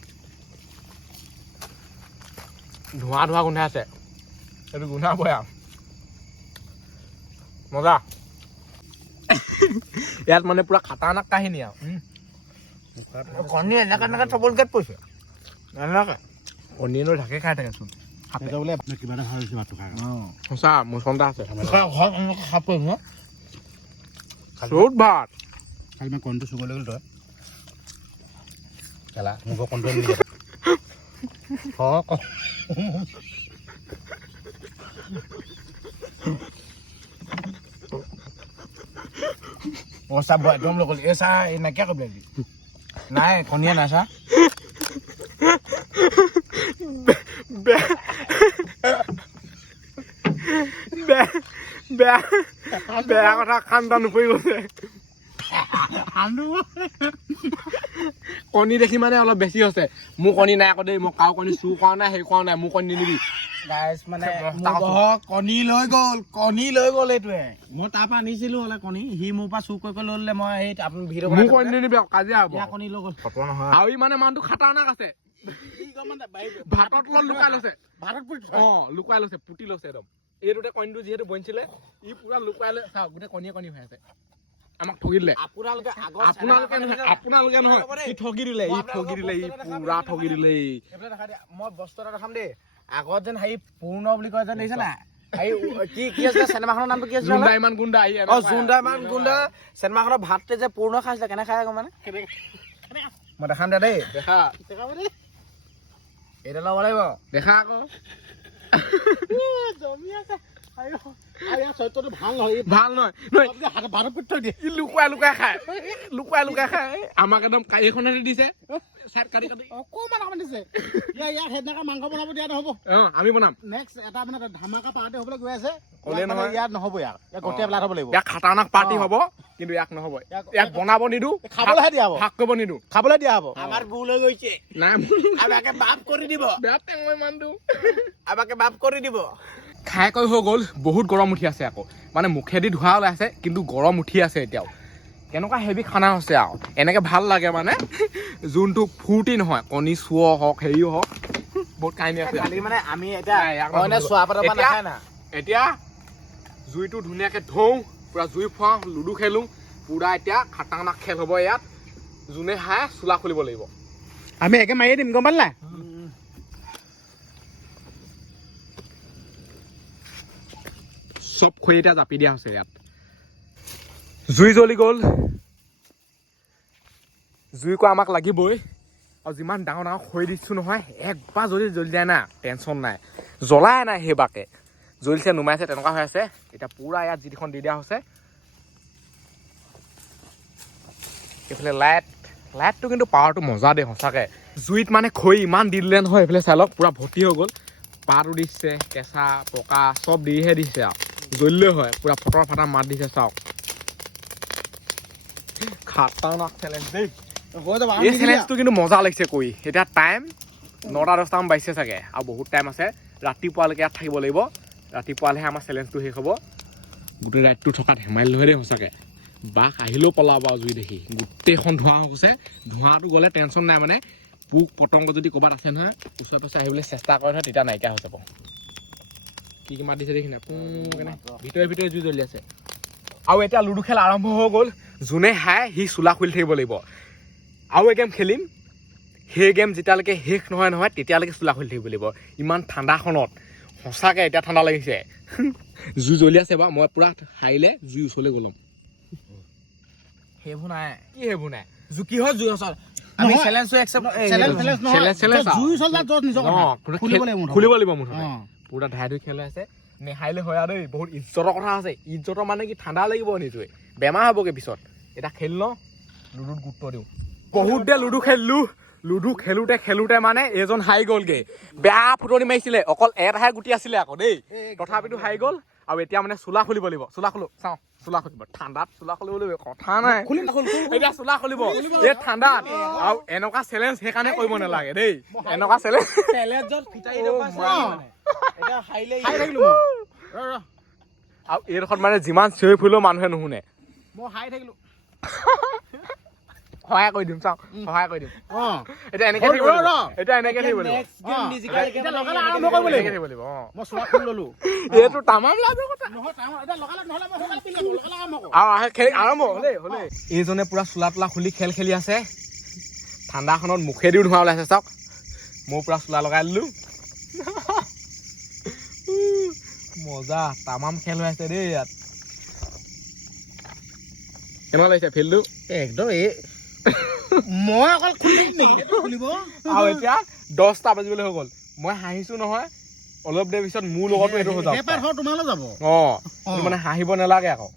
ধোঁৱা গোন্ধাই আছে এইটো গোন্ধাবই আৰু মজা ইয়াত মানে পুৰা খাটাৰনাক কাহিনী আৰু কণী এনেকে চবলকে পৰিছে এনেকে কণীনো ঢাকে খাই থাকেচোন বোলে কিবা এটা ভাল হৈছে ভাতটো খাই সঁচা মোচন্দা আছে খাপ কৰিম চৌত ভাত খালি মই কণীটো চুবলৈ গ'ল তই কেলা মোক কণীটো চাহ একদম লৈ গ'ল এই চাহ নাইকিয়া কৰিবি নাই কণীয়ে নাই চাহ বেয়া কথা খান্দা নপৰি গৈছে কণী দেখি মানে অলপ বেছি হৈছে মোৰ কণী নাই আকৌ দেই মই কাৰো কণী চুৰ কৰা নাই সেই কৰা নাই মোৰ কণী নিদিবি মানে কণী লৈ গ'ল এইটোৱে মই তাৰ পৰা আনিছিলো হ'লে কণী সি মোৰ পৰা চুৰ কৰি লৈ ল'লে মই এই ভিডিঅ' মোৰ কণী নিদিবি কাজিয়া হ'ব কণী লৈ গ'ল ফটো নহয় আৰু মানে মানুহটো খাটাৰনাক আছে ভাতত লুকাই লৈছে লুকাই লৈছে পুতি লৈছে একদম এইটোতে কণীটো যিহেতু বনিছিলে ই পুৰা লুকাই লৈ চাওক গোটেই কণী হৈ আছে আমাক ঠগি দিলে আপোনালোকে নহয় ই ঠগি দিলে ই পুৰা ঠগি দিলে মই বস্তু এটা দেখাম দেই আগত যেন হেৰি পূৰ্ণ বুলি কয় যেন দেখিছে না কি আছিলে চিনেমাখনৰ নামটো কি আছিলে জুণ্ডাইমান গুণ্ডা চিনেমাখনৰ ভাতটো যে পূৰ্ণ খাইছিলে কেনে খাই আকৌ মানে মই দেখাম দে দেই দেখা এইটো ল'ব লাগিব দেখা আকৌ ভাল নহয় লুকুৱাই খাই আমাক একদম কাৰীখনতে দিছে মাংস বনাব দিয়া নহ'ব আমি বনাম নেক্সট এটা মানে ধামাকা পাৰ্টি হ'বলৈ গৈ আছে ইয়াত নহ'ব ইয়াক গোটেই পেলাই থ'ব লাগিব ইয়াক খাটাৰনাক পাৰ্টি হ'ব কিন্তু ইয়াক নহ'ব ইয়াক বনাব নিদো খাবলৈহে দিয়া হ'ব ভাগ কৰিব নিদো খাবলৈ দিয়া হ'ব আমাৰ ভুল হৈ গৈছে নাই আমাকে বাপ কৰি দিব বেয়া টেং মই মান দিওঁ আমাকে বাপ কৰি দিব খাই কৈ হৈ গ'ল বহুত গৰম উঠি আছে আকৌ মানে মুখেদি ধোঁৱা ওলাই আছে কিন্তু গৰম উঠি আছে এতিয়াও কেনেকুৱা হেভি খানা হৈছে আৰু এনেকৈ ভাল লাগে মানে যোনটো ফূৰ্তি নহয় কণী চুৱ হওক হেৰিও হওক বহুত কাহিনী আছে খালি মানে আমি এতিয়া ইয়াক অইনে চোৱা পাতৰ পৰা নাখায় না এতিয়া জুইটো ধুনীয়াকৈ ধুওঁ পুৰা জুই ফুৱাওঁ লুডু খেলোঁ পুৰা এতিয়া খাটাংনাক খেল হ'ব ইয়াত যোনে হায় চোলা খুলিব লাগিব আমি একে মাৰিয়ে দিম গম পালি নাই চব খৰি এতিয়া জাপি দিয়া হৈছে ইয়াত জুই জ্বলি গ'ল জুইকো আমাক লাগিবই আৰু যিমান ডাঙৰ ডাঙৰ খৰি দিছোঁ নহয় একবাৰ যদি জ্বলি যায় না টেনশ্যন নাই জ্বলাই নাই সেইবাকে জ্বলিছে নুমাইছে তেনেকুৱা হৈ আছে এতিয়া পুৰা ইয়াত যিখন দি দিয়া হৈছে এইফালে লাইটটো কিন্তু পাৱাৰটো মজা দেই সঁচাকৈ জুইত মানে খৰি ইমান দি দিলে নহয় এইফালে চাই লওক পুৰা ভৰ্তি হৈ গ'ল পাতো দিছে কেঁচা পকা চব দিহে দিছে আৰু জ্বলিলেই হয় পুৰা ফটৰ ফাটা মাত দিছে চাওক খাটাৰনাক চেলেঞ্জ দেই এই চেলেঞ্জটো কিন্তু মজা লাগিছে কৰি এতিয়া টাইম 9-10টামান বাজিছে চাগে আৰু বহুত টাইম আছে ৰাতিপুৱালৈকে ইয়াত থাকিব লাগিব ৰাতিপুৱালৈহে আমাৰ চেলেঞ্জটো শেষ হ'ব গোটেই ৰাতিটো থকাত ধেমালি নহয় দেই সঁচাকৈ বাঘ আহিলেও পলাব আৰু জুই দেখি গোটেইখন ধোঁৱা হৈছে ধোঁৱাটো গ'লে টেনশ্যন নাই মানে পোক পতংগ যদি ক'ৰবাত আছে নহয় ওচৰে পাছৰে আহিবলৈ চেষ্টা কৰে নহয় তেতিয়া নাইকিয়া হৈ যাব কি মাত দিছে দেখি নাই ভিতৰে ভিতৰে জুই জ্বলি আছে আৰু এতিয়া লুডু খেল আৰম্ভ হৈ গ'ল যোনে হায় সি চোলা খুলি থাকিব লাগিব আৰু এই গেম খেলিম সেই গেম যেতিয়ালৈকে শেষ নহয় তেতিয়ালৈকে চোলা খুলি থাকিব লাগিব ইমান ঠাণ্ডাখনত সঁচাকৈ এতিয়া ঠাণ্ডা লাগিছে জুই জ্বলি আছে বাৰু মই পুৰা হাৰিলে জুই ওচৰলৈ গ'লম সেইবোৰ নাই কি সেইবোৰ নাই জুকি হয় জুই ওচৰ আমি চেলেঞ্জটো একচেপ্ট খুলিব লাগিব মুঠতে পুৰা ধাই ধুই খেল আছে নেহাৰিলে হয় আৰু দেই বহুত ইজ্জতৰ কথা আছে ইজ্জতৰ মানে কি ঠাণ্ডা লাগিব নিজে বেমাৰ হ'বগৈ পিছত এতিয়া খেলি লওঁ লুডুত গুৰুত্ব দিওঁ বহুত দেৰি লুডু খেলিলোঁ লুডু খেলোঁতে মানে এজন হাৰি গ'লগৈ বেয়া ফুটনি মাৰিছিলে অকল এটাহে গুটি আছিলে আকৌ দেই তথাপিতো হাৰি গ'ল আৰু এতিয়া মানে চোলা খুলিব লাগিব চোলা খোলো চাওঁ চোলা খুলিব ঠাণ্ডাত চোলা খুলিব লাগিব কথা নাই এতিয়া চোলা খুলিব এই ঠাণ্ডাত আৰু এনেকুৱা চেলেঞ্জ সেইকাৰণে কৰিব নালাগে দেই এনেকুৱা আৰু এইডোখৰত মানে যিমান চিঞৰি ফুৰিলেও মানুহে নুশুনে সহায় কৰি দিম চাওঁ সহায় কৰি দিম এতিয়া এনেকে থাকিব লাগিব এইটো তামাম লাভৰ কথা আৰম্ভ হলে এইজনে পুৰা চোলা তোলা খুলি খেল খেলি আছে ঠাণ্ডাখনত মুখেদিও ধোঁৱা ওলাইছে চাওক মই পুৰা চোলা লগাই দিলো মজা তামাম খেল হৈ আছে দেই ইয়াত কেনেকুৱা লাগিছে ফিল্ডটো একদম মই অকল খুলিম নেকি খুলিব আৰু এতিয়া 10টা বাজিবলৈ হৈ গ'ল মই হাঁহিছো নহয় অলপ দেৰি পিছত মোৰ লগতো এইটো হৈ যাব তোমালৈ যাব মানে হাঁহিব নালাগে আকৌ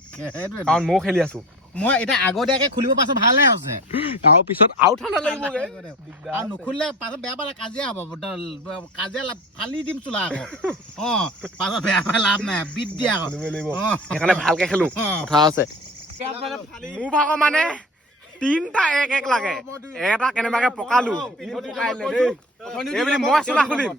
কাৰণ ময়ো খেলি আছো মই এতিয়া আগতীয়াকে খুলিব পাছত ভালহে হৈছে আৰু পিছত আৰু ঠাণ্ডা লাগিবগৈ আৰু নুখুলিলে পাছত বেয়া পালে কাজিয়া হ'ব কাজিয়া ফালি দিম চোলা আকৌ পাছত বেয়া পালে লাভ নাই বিট দিয়া আকৌ সেইকাৰণে ভালকে খেলো কথা আছে মোৰ ভাগৰ মানে 3টা এক লাগে এটা কেনেবাকে পকালো এইবুলি মই চোলা খুলিম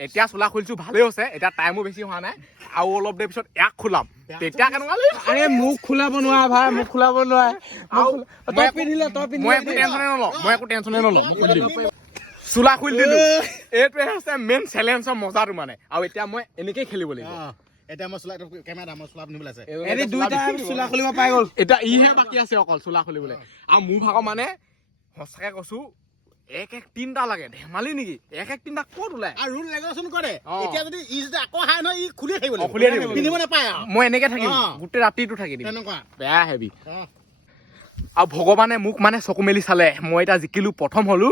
এতিয়া চোলা খুলিছো ভালেই হৈছে এতিয়া টাইমো বেছি হোৱা নাই আৰু অলপ দেৰি পিছত এক খোলাম তেতিয়া কেনেকুৱা আৰে মোক খোলাব নোৱাৰা ভাই মোক খোলাব নোৱাৰে মই একো টেনচনে নলওঁ চোলা খুলি দিলো এইটোৱে হৈছে মেইন চেলেঞ্জৰ মজাটো মানে আৰু এতিয়া মই এনেকেই খেলিব লাগিব এতিয়া মই চোলা কেমেৰা মই চোলা পিন্ধিবলৈ আছে চোলা খুলিব পাই গ'ল এতিয়া ইহে বাকী আছে অকল চোলা খুলিবলৈ আৰু মোৰ ভাগৰ মানে সঁচাকে কৈছো এক 3টা লাগে ধেমালি নেকি এক 3টা ক'ত ওলাই আৰু ৰুল ৰেগুলেশ্যন কৰে এতিয়া যদি ই যদি আকৌ হাই নহয় ই খুলিয়ে থাকিব পিন্ধিব নাপায় মই এনেকে থাকিম গোটেই ৰাতিটো থাকি দিম তেনেকুৱা বেয়া হেভি আৰু ভগৱানে মোক মানে চকু মেলি চালে মই এতিয়া জিকিলো প্ৰথম হলো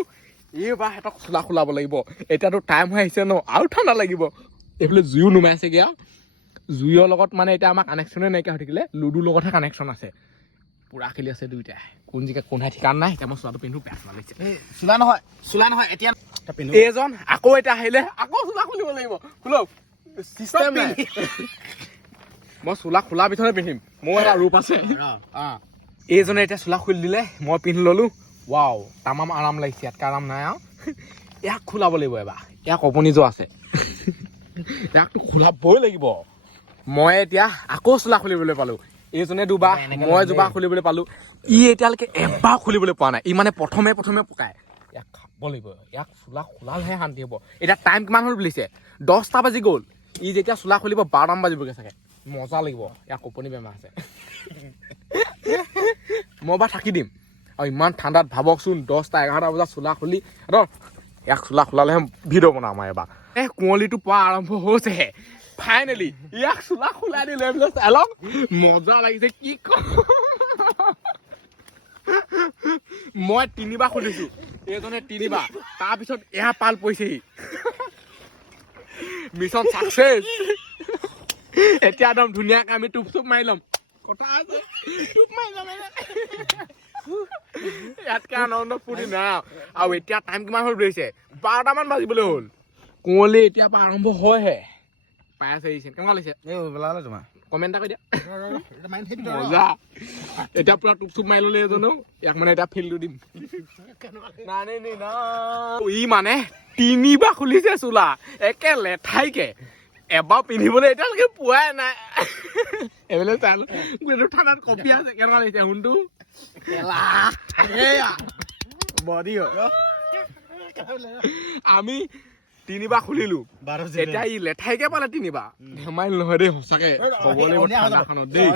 এইবাৰ সিহঁতক চোলা খোলাব লাগিব এতিয়াতো টাইম হৈ আহিছে ন আৰু ঠাণ্ডা লাগিব এইফালে জুইও নুমাইছেগে আৰু জুইৰ লগত মানে এতিয়া আমাৰ কানেকশ্যনে নাইকিয়া হৈ থাকিলে লুডুৰ লগতহে কানেকশ্যন আছে পুৰা খেলি আছে দুইটাই কোন জিকা কোনহাই ঠিকান নাই এতিয়া মই চোলাটো পিন্ধো বেয়া চোলা লাগিছে চোলা নহয় এতিয়া এইজন আকৌ এতিয়া আহিলে আকৌ চোলা খুলিব লাগিব খোলক চিষ্টেম নাই মই চোলা খোলা পিছতে পিন্ধিম মোৰ এটা ৰূপ আছে এইজনে এতিয়া চোলা খুলি দিলে মই পিন্ধি ললো ৱাও তামাম আৰাম লাগিছে ইয়াতকৈ আৰাম নাই আৰু ইয়াক খোলাব লাগিব এবাৰ ইয়াক কপনি যোৱা আছে ইয়াকতো খোলাবই লাগিব মই এতিয়া আকৌ চোলা খুলিবলৈ পালো এইজনে দুবাৰ মই দুবাৰ খুলিবলৈ পালো ই এতিয়ালৈকে এবাৰ খুলিবলৈ পোৱা নাই ই মানে প্ৰথমে পকায় ইয়াক খাব লাগিব ইয়াক চোলা খোলালেহে শান্তি হ'ব এতিয়া টাইম কিমান হ'ল বুলিছে 10টা বাজি গ'ল ই যেতিয়া চোলা খুলিব 12টামান বাজিবগৈ চাগে মজা লাগিব ইয়াক কপনি বেমাৰ আছে মই বা থাকি দিম আৰু ইমান ঠাণ্ডাত ভাবকচোন 10টা 11টা বজাত চোলা খুলি ইয়াক চোলা খোলালেহে ভিডিঅ' বনাম আমাৰ এবাৰ কুঁৱলীটো পোৱা আৰম্ভ হৈছেহে ফাইনেলি ইয়াক চোলা খোলাই দিলে বোলে চালক মজা লাগিছে কি ক মই 3বাৰ খুলিছো এইজনে 3বাৰ তাৰপিছত এয়া পাল পৰিছেহি মিছন চাকচেছ এতিয়া একদম ধুনীয়াকৈ আমি টুপ মাৰি ল'ম কথা আছে টুপ মাৰি ল'ম ইয়াতকৈ আনন্দ ফূৰ্তি নাই আৰু এতিয়া টাইম কিমান হ'ল বুলিছে 12টামান বাজিবলৈ হ'ল কুঁৱলী এতিয়াৰ পৰা আৰম্ভ হয়হে পাই আছে কেনেকুৱা লাগিছে তোমাৰ কমেণ্ট এটা কৈ দিয়া মজা এতিয়া পুৰা টুপ মাৰি ল'লে এজনো ইয়াক মানে এতিয়া ফিল্ডটো দিম ই মানে 3বাৰ খুলিছে চোলা একে লেঠাইকে এবাৰ পিন্ধিবলৈ এতিয়ালৈকে পোৱাই নাই এইবিলাক চাল গোটেইটো ঠাণ্ডাত কপি আছে কেনেকুৱা লাগিছে শুনটো বডি আমি 3বাৰ খুলিলো এতিয়া ই লেঠাইকে পালে 3বাৰ ধেমালি নহয় দেই সঁচাকে ক'ব লাগিব ঠাণ্ডাখনত দেই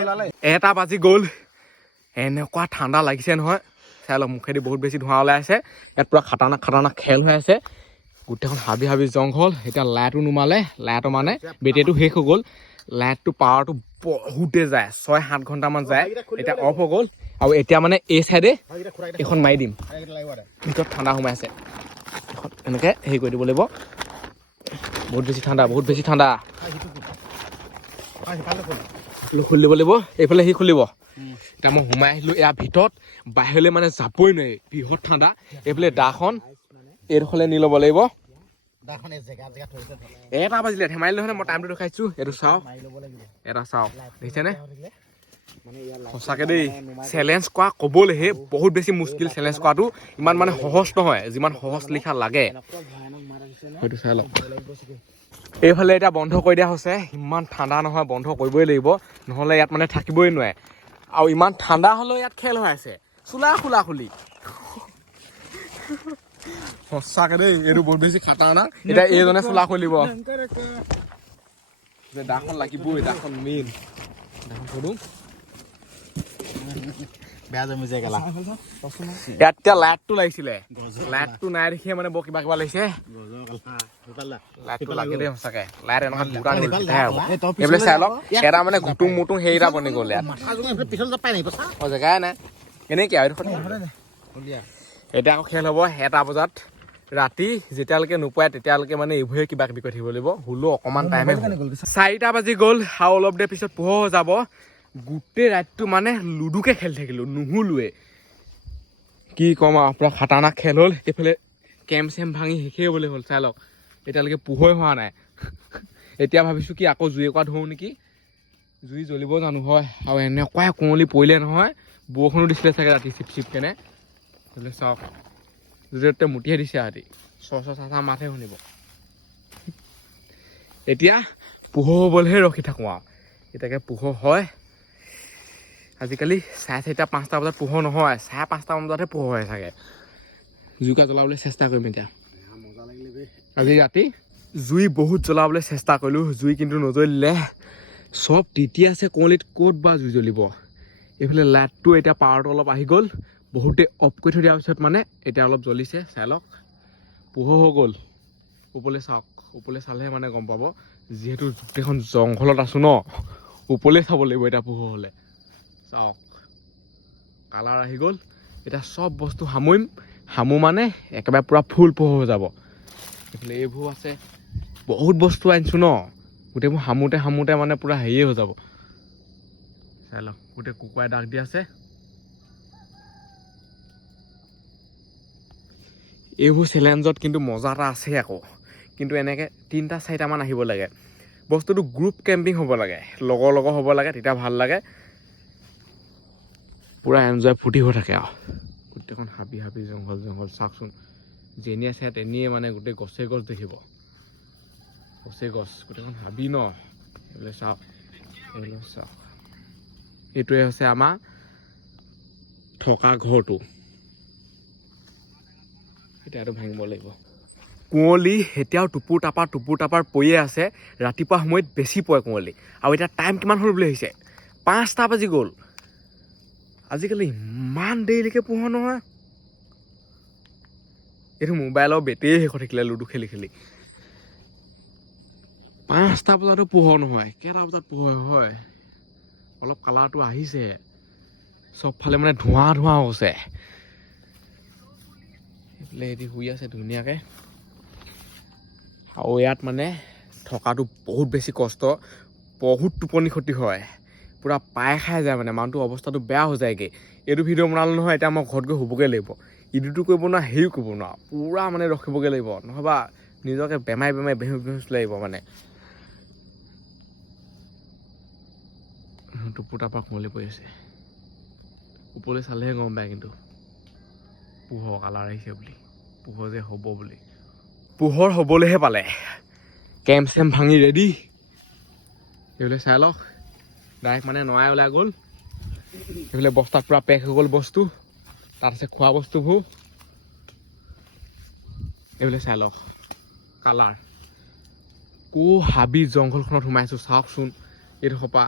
1টা বাজি গ'ল এনেকুৱা ঠাণ্ডা লাগিছে নহয় চাই লওক মুখেদি বহুত বেছি ধোঁৱা ওলাই আছে ইয়াত পুৰা খাটাৰনাক খেল হৈ আছে গোটেইখন হাবি জংঘল এতিয়া লাইটো নুমালে লাইটো মানে বেটেৰীটো শেষ হৈ গ'ল লাইটটো পাৱাৰটো বহুতে যায় 6-7 ঘণ্টামান যায় এতিয়া অফ হৈ গ'ল আৰু এতিয়া মানে এই চাইডে এইখন মাৰি দিম ভিতৰত ঠাণ্ডা সোমাই আছে এখন এনেকৈ হেৰি কৰি দিব লাগিব বহুত বেছি ঠাণ্ডা খুলি দিব লাগিব এইফালে সি খুলিব এতিয়া মই সোমাই আহিলোঁ ইয়াৰ ভিতৰত বাহিৰলৈ মানে যাবই নোৱাৰি বৃহৎ ঠাণ্ডা এইফালে দাখন এইডোখৰলৈ নি ল'ব লাগিব 1টা বাজিলে ধেমালি নহয় মই টাইমটো দেখাইছোঁ এইটো চাওঁ এটা চাওঁ দেখিছেনে সঁচাকৈ দেই চেলেঞ্জ কৰা ক'বলৈহে বহুত বেছি মুস্কিল চেলেঞ্জ কৰাটো ইমান মানে সহজ নহয় যিমান সহজ লিখা লাগে হয়তো চাই লওক এইফালে এতিয়া বন্ধ কৰি দিয়া হৈছে ইমান ঠাণ্ডা নহয় বন্ধ কৰিবই লাগিব নহ'লে ইয়াত মানে থাকিবই নোৱাৰে আৰু ইমান ঠাণ্ডা হ'লেও ইয়াত খেল হৈ আছে চোলা খোলা খুলি সঁচাকৈ দেই এইটো বহুত বেছি খাটাৰনাক এতিয়া এইজনে চোলা খুলিব দাখন লাগিবই দাখন মেইন দাখন খুলোঁ ইয়াত এতিয়া লাইটটো লাগিছিলে লাইটটো নাই দেখিয়ে মানে বৰ কিবা লাগিছে লাইটটো লাগে দেই সঁচাকে লাইট এনেকুৱা দুটা এইবিলাক চাই লওক এটা মানে ঘুটুং মুটুং সেইটা বনি গ'ল ইয়াত জেগাই নাই কেনেকৈ আৰু এতিয়া আকৌ খেল হ'ব 1টা বজাত ৰাতি যেতিয়ালৈকে নোপোৱাই তেতিয়ালৈকে মানে এইবোৰে কিবা কিবি কৰি থাকিব লাগিব হ'লেও অকণমান টাইমে 4টা বাজি গ'ল আৰু অলপ দেৰি পিছত পোহৰ হৈ যাব গোটেই ৰাতিটো মানে লুডুকে খেলি থাকিলোঁ নুশুলোৱে কি ক'ম আৰু পুৰা খাটাৰনাক খেল হ'ল এইফালে কেম্প চেম্প ভাঙি শেষেই হ'বলৈ হ'ল চাই লওক এতিয়ালৈকে পোহৰ হোৱা নাই এতিয়া ভাবিছোঁ কি আকৌ জুই একুৱা ধৰোঁ নেকি জুই জ্বলিব জানো হয় আৰু এনেকুৱাই কুঁৱলী পৰিলে নহয় বৰষুণো দিছিলে চাগে ৰাতি চিপ কেনে বোলে চাওক য'তে মুঠিয়ে দিছে ৰাতি চা মাতহে শুনিব এতিয়া পোহৰ হ'বলৈহে ৰখি থাকোঁ আৰু এতিয়াকে পোহৰ হয় আজিকালি 4:30-5টা বজাত পোহৰ নহয় 5:30মান বজাতহে পোহৰ হয় চাগে জুইকা জ্বলাবলৈ চেষ্টা কৰিম এতিয়া আজি ৰাতি জুই বহুত জ্বলাবলৈ চেষ্টা কৰিলোঁ জুই কিন্তু নজ্বলিলে চব তিতি আছে কুঁৱলীত ক'ত বা জুই জ্বলিব এইফালে লাইটটো এতিয়া পাৱাৰটো অলপ আহি গ'ল বহুতে অফ কৰি থৈ দিয়াৰ পিছত মানে এতিয়া অলপ জ্বলিছে চাই লওক পোহৰ হৈ গ'ল ওপৰলৈ চাওক ওপৰলৈ চালেহে মানে গম পাব যিহেতু গোটেইখন জংঘলত আছোঁ ন ওপৰলৈ চাব লাগিব এতিয়া পোহৰ হ'লে চাওক কালাৰ আহি গ'ল এতিয়া চব বস্তু সামো মানে একেবাৰে পূৰা ফুল পোহৰ হৈ যাব এইফালে এইবোৰ আছে বহুত বস্তু আনিছোঁ ন গোটেইবোৰ সামোতে মানে পূৰা হেৰিয়ে হৈ যাব চাই লওক গোটেই কুকুৰাই দাগ দি আছে এইবোৰ চেলেঞ্জত কিন্তু মজা এটা আছে আকৌ কিন্তু এনেকৈ 3-4টামান আহিব লাগে বস্তুটো গ্ৰুপ কেম্পিং হ'ব লাগে লগৰ হ'ব লাগে তেতিয়া ভাল লাগে পূৰা এনজয় ফূৰ্তি হৈ থাকে আৰু গোটেইখন হাবি জংঘল চাওকচোন যেনিয়ে চাই তেনিয়ে মানে গোটেই গছ দেখিব গছ গোটেইখন হাবি ন এইবিলাক চাওক এইটোৱে হৈছে আমাৰ থকা ঘৰটো এতিয়া আৰু ভাঙিব লাগিব। কুঁৱলী এতিয়াও টুপুৰ টাপাৰ পৰিয়ে আছে। ৰাতিপুৱা সময়ত বেছি পৰে কুঁৱলী। আৰু এতিয়া টাইম কিমান হ'ল বুলি ভাবিছে? 5টা বাজি গ'ল। আজিকালি ইমান দেৰিলৈকে পোহৰ নহয়। এইটো মোবাইলৰ বেটেৰী শেষ হৈ থাকিলে লুডু খেলি খেলি। 5টা বজাতো পোহৰ নহয়। কেইটা বজাত পোহৰ হয়? অলপ কালাৰটো আহিছে। চবফালে মানে ধোঁৱা হৈছে। এইফালে এটি শুই আছে ধুনীয়াকৈ। আৰু ইয়াত মানে থকাটো বহুত বেছি কষ্ট, বহুত টোপনি ক্ষতি হয়, পূৰা পাই খাই যায় মানে মানুহটোৰ অৱস্থাটো বেয়া হৈ যায়গৈ। এইটো ভিডিঅ' বনালোঁ নহয়, এতিয়া মই ঘৰত গৈ শুবগৈ লাগিব। ইটোতো কৰিব নোৱাৰা, হেৰিও কৰিব নোৱাৰা, পূৰা মানে ৰখিবগৈ লাগিব, নহ'বা নিজকে বেমাৰী বেহুচ লাগিব মানে। টুপুৰ টাপাৰ কুঁৱলী পৰি আছে। ওপৰলৈ চালেহে গম পায় কিন্তু পোহৰ কালাৰ আহিছে বুলি, পোহৰ যে হ'ব বুলি। পোহৰ হ'বলৈহে পালে। কেম্প চেম্প ভাঙি ৰেডি। এইফালে চাই লওক, ডাইৰেক্ট মানে নয়াই ওলাই গ'ল। এইফালে বস্তাত পূৰা পেক হৈ গ'ল বস্তু। তাত আছে খোৱা বস্তুবোৰ। এইফালে চাই লওক কালাৰ। হাবি জংঘলখনত সোমাইছোঁ চাওকচোন। এইডোখৰ পৰা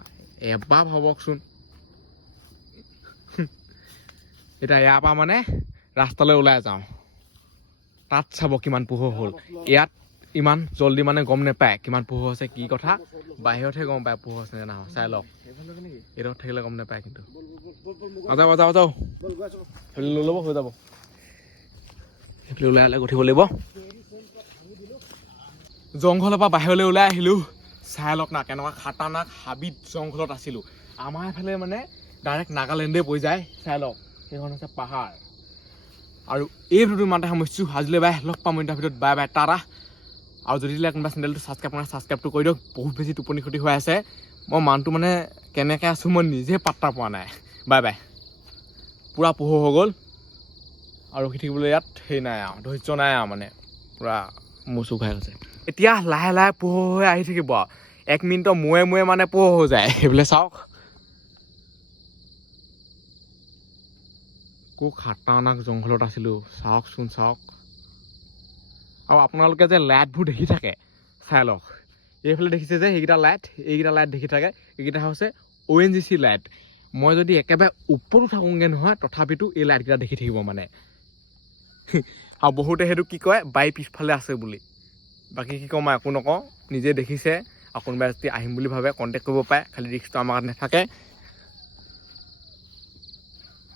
এবাৰ ভাবকচোন। এতিয়া ইয়াৰ পৰা মানে ৰাস্তালৈ ওলাই যাওঁ, তাত চাব কিমান পোহৰ হ'ল। ইয়াত ইমান জল্দি মানে গম নাপায় কিমান পোহৰ হৈছে, কি কথা। বাহিৰতহে গম পায় পোহৰ হৈছে নে নহয়। চাই লওক, এইডোখৰত থাকিলে গম নাপায় কিন্তু। যাওঁ সেইফালে লৈ ল'ব, হৈ যাব। সেইফালে ওলাই গঠিব লাগিব। জংঘলৰ পৰা বাহিৰলৈ ওলাই আহিলোঁ। চাই লওক না কেনেকুৱা খাতাৰনাক হাবিত জংঘলত আছিলোঁ। আমাৰ এইফালে মানে ডাইৰেক্ট নাগালেণ্ডে পৰি যায়। চাই লওক, সেইখন হৈছে পাহাৰ। আৰু এই ভিডিঅ'টো ইমানতে সামৰিছোঁ। আজিলৈ বাই, লগ পাম ইণ্টাৰ ভিডিঅ'ত। Bye bye, Tata. আৰু যদি কোনোবা চেনেলটো ছাবস্ক্ৰাইবটো কৰি দিয়ক। বহুত বেছি টোপনি ক্ষতি হৈ আছে। মই মানুহটো মানে কেনেকৈ আছোঁ মই নিজে পাত্তা পোৱা নাই। Bye bye. পূৰা পোহৰ হৈ গ'ল আৰু ৰখি থাকিবলৈ ইয়াত হেৰি নাই আৰু, ধৈৰ্য নাই আৰু মানে, পূৰা মূৰ খাই গৈছে। এতিয়া লাহে লাহে পোহৰ হৈ আহি থাকিব আৰু 1 মিনিটৰ মূৰে মানে পোহৰ হৈ যায়। সেইফালে চাওক, খাতাৰনাক জংঘলত আছিলোঁ। চাওকচোন চাওক। আৰু আপোনালোকে যে লাইটবোৰ দেখি থাকে, চাই লওক। এইফালে দেখিছে যে এইকেইটা লাইট দেখি থাকে, এইকেইটা হৈছে ONGC লাইট। মই যদি একেবাৰে ওপৰত থাকোঁগৈ নহয়, তথাপিতো এই লাইটকেইটা দেখি থাকিব মানে। আৰু বহুতে সেইটো কি কয়, বাৰী পিছফালে আছে বুলি। বাকী কি কওঁ, মই একো নকওঁ, নিজে দেখিছে। আৰু কোনোবাই যদি আহিম বুলি ভাবে কণ্টেক্ট কৰিব পাৰে, খালি ৰিস্কটো আমাৰ নাথাকে।